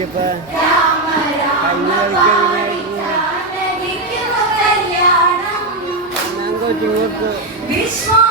നോക്കിയപ്പോ കഴിഞ്ഞ കളിക്ക്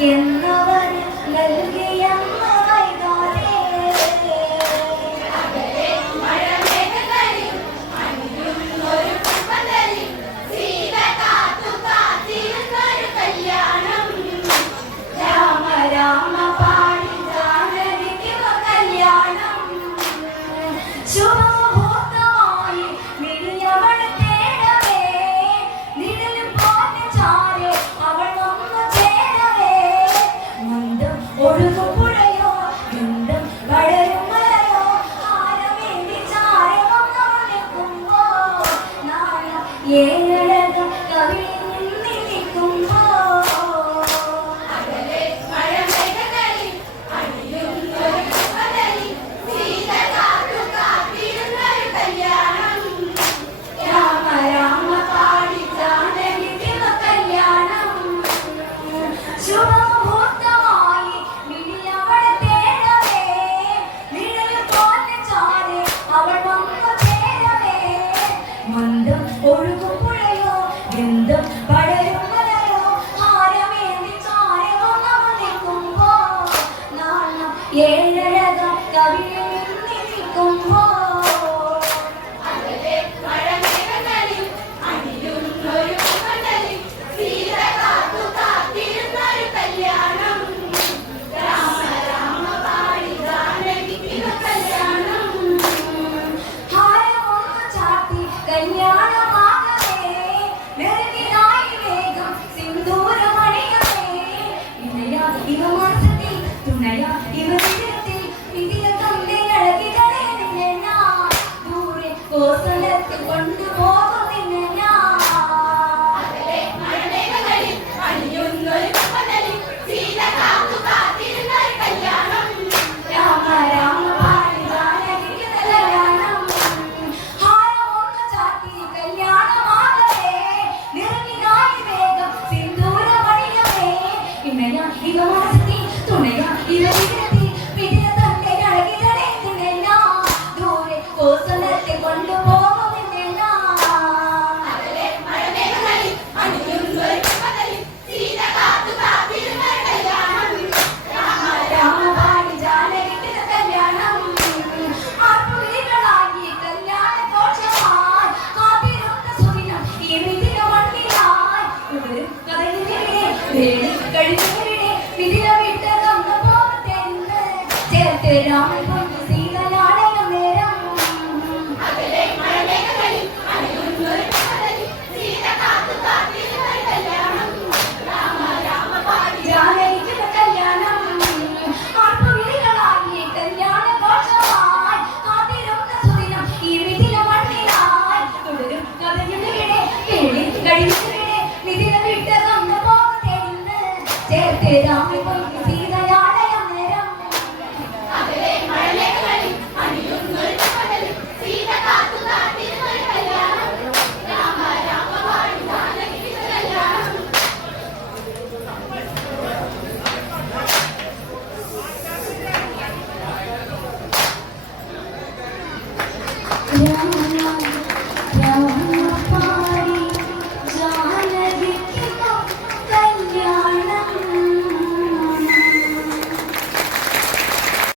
天呐 ഏഴഴകം കവിളിൽ